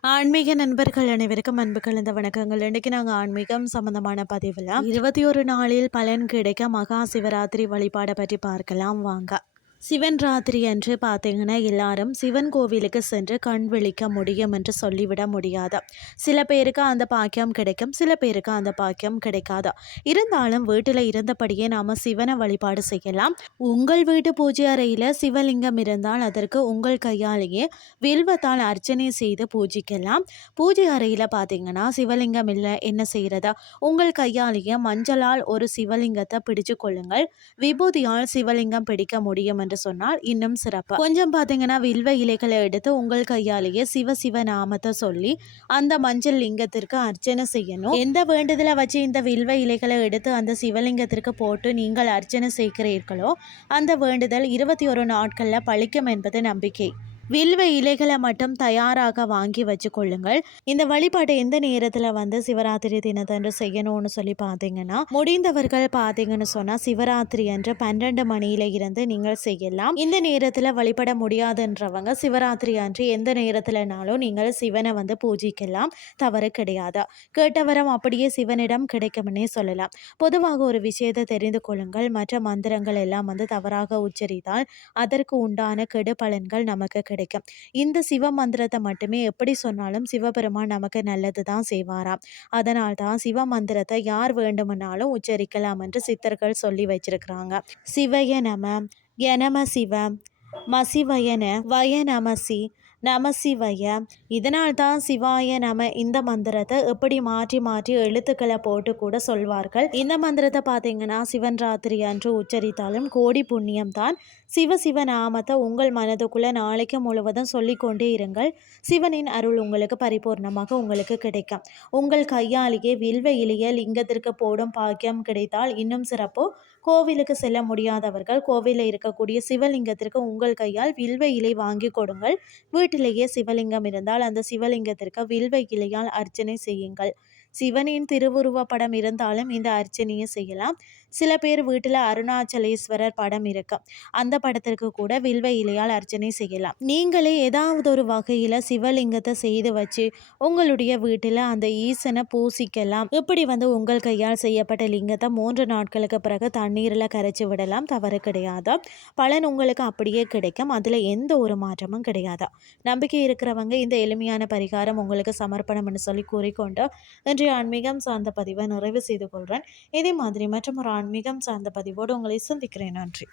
ஆன்மீக நண்பர்கள் அனைவருக்கும் அன்பு கலந்த வணக்கங்கள். இன்றைக்கி நாங்கள் ஆன்மீகம் சம்பந்தமான பதிவில் இருபத்தி ஒரு நாளில் பலன் கிடைக்க மகா சிவராத்திரி வழிபாடை பற்றி பார்க்கலாம். வாங்க. சிவன் ராத்திரி என்று பார்த்தீங்கன்னா எல்லாரும் சிவன் கோவிலுக்கு சென்று கண் விழிக்க முடியும் என்று சொல்லிவிட முடியாது? சில பேருக்கு அந்த பாக்கியம் கிடைக்கும் சில பேருக்கு அந்த பாக்கியம் கிடைக்காது? இருந்தாலும் வீட்டில் இருந்தபடியே நாம் சிவனை வழிபாடு செய்யலாம். உங்கள் வீட்டு பூஜை அறையில் சிவலிங்கம் இருந்தால் அதற்கு உங்கள் கையாலேயே வில்வத்தால் அர்ச்சனை செய்து பூஜிக்கலாம். பூஜை அறையில் பார்த்தீங்கன்னா சிவலிங்கம் இல்லை என்ன செய்கிறதா உங்கள் கையாலேயே மஞ்சளால் ஒரு சிவலிங்கத்தை பிடிச்சு கொள்ளுங்கள். விபூதியால் சிவலிங்கம் பிடிக்க முடியும் என்று என்று சொன்னால் இன்னும் சிறப்பு. கொஞ்சம் பார்த்தீங்கன்னா வில்வ இலைகளை எடுத்து உங்கள் கையாலேயே சிவ சிவ நாமத்தை சொல்லி அந்த மஞ்சள் லிங்கத்திற்கு அர்ச்சனை செய்யணும். எந்த வேண்டுதலை வச்சு இந்த வில்வ இலைகளை எடுத்து அந்த சிவலிங்கத்திற்கு போட்டு நீங்கள் அர்ச்சனை செய்கிறீர்களோ அந்த வேண்டுதல் இருபத்தி ஒரு நாட்களில் பழிக்கும் என்பது நம்பிக்கை. வில்வ இலைகளை மட்டும் தயாராக வாங்கி வச்சு கொள்ளுங்கள். இந்த வழிபாட்டை எந்த நேரத்தில் வந்து சிவராத்திரி தினத்தன்று செய்யணும்னு சொல்லி பார்த்தீங்கன்னா முடிந்தவர்கள் பார்த்தீங்கன்னு சொன்னால் சிவராத்திரி அன்று பன்னெண்டு மணியில இருந்து நீங்கள் செய்யலாம். இந்த நேரத்தில் வழிபட முடியாதுன்றவங்க சிவராத்திரி அன்று எந்த நேரத்தில்னாலும் நீங்கள் சிவனை வந்து பூஜிக்கலாம். தவறு கிடையாது. கேட்டவரம் அப்படியே சிவனிடம் கிடைக்கும்னே சொல்லலாம். பொதுவாக ஒரு விஷயத்தை தெரிந்து கொள்ளுங்கள். மற்ற மந்திரங்கள் எல்லாம் வந்து தவறாக உச்சரித்தால் அதற்கு உண்டான கெடு பலன்கள் நமக்கு கிடைக்கும். இந்த சிவ மந்திரத்தை மட்டுமே எப்படி சொன்னாலும் சிவபெருமான் நமக்கு நல்லது தான் செய்வாராம். அதனால் தான் சிவ மந்திரத்தை யார் வேண்டுமானாலும் உச்சரிக்கலாம் என்று சித்தர்கள் சொல்லி வச்சிருக்கிறாங்க. சிவய நம எனம சிவ மசிவயன வய நமசி நம சிவய. இதனால் தான் சிவாய நம இந்த மந்திரத்தை எப்படி மாற்றி மாற்றி எழுத்துக்களை போட்டு கூட சொல்வார்கள். இந்த மந்திரத்தை பார்த்தீங்கன்னா சிவன் ராத்திரி அன்று உச்சரித்தாலும் கோடி புண்ணியம் தான். சிவ சிவ நாமத்தை உங்கள் மனதுக்குள்ளே நாளைக்கு முழுவதும் சொல்லிக்கொண்டே இருங்கள். சிவனின் அருள் உங்களுக்கு பரிபூர்ணமாக உங்களுக்கு கிடைக்கும். உங்கள் கையாலேயே வில்வ இலைய லிங்கத்திற்கு போடும் பாக்கியம் கிடைத்தால் இன்னும் சிறப்பு. கோவிலுக்கு செல்ல முடியாதவர்கள் கோவிலில் இருக்கக்கூடிய சிவலிங்கத்திற்கு உங்கள் கையால் வில்வ இலை வாங்கி கொடுங்கள். வீட்டிலேயே சிவலிங்கம் இருந்தால் அந்த சிவலிங்கத்திற்கு வில்வ இலையால் அர்ச்சனை செய்யுங்கள். சிவனின் திருவுருவ படம் இருந்தாலும் இந்த அர்ச்சனையை செய்யலாம். சில பேர் வீட்டில் அருணாச்சலேஸ்வரர் படம் இருக்கும் அந்த படத்திற்கு கூட வில்வ இலையால் அர்ச்சனை செய்யலாம். நீங்களே ஏதாவது ஒரு வகையில் சிவலிங்கத்தை செய்து வச்சு உங்களுடைய வீட்டில் அந்த ஈசனை பூசிக்கலாம். இப்படி வந்து உங்கள் கையால் செய்யப்பட்ட லிங்கத்தை மூன்று நாட்களுக்கு பிறகு தண்ணீரில் கரைச்சி விடலாம். தவறு கிடையாது. பலன் உங்களுக்கு அப்படியே கிடைக்கும். அதில் எந்த ஒரு மாற்றமும் கிடையாது. நம்பிக்கை இருக்கிறவங்க இந்த எளிமையான பரிகாரம் உங்களுக்கு சமர்ப்பணம்னு சொல்லி கூறிக்கொண்டு இன்றைய ஆன்மீகம் சார்ந்த பதிவை நிறைவு செய்து கொள்கிறேன் இதே மாதிரி மற்றும் ஒரு ஆன்மீகம் சார்ந்த பதிவோடு உங்களை சந்திக்கிறேன். நன்றி.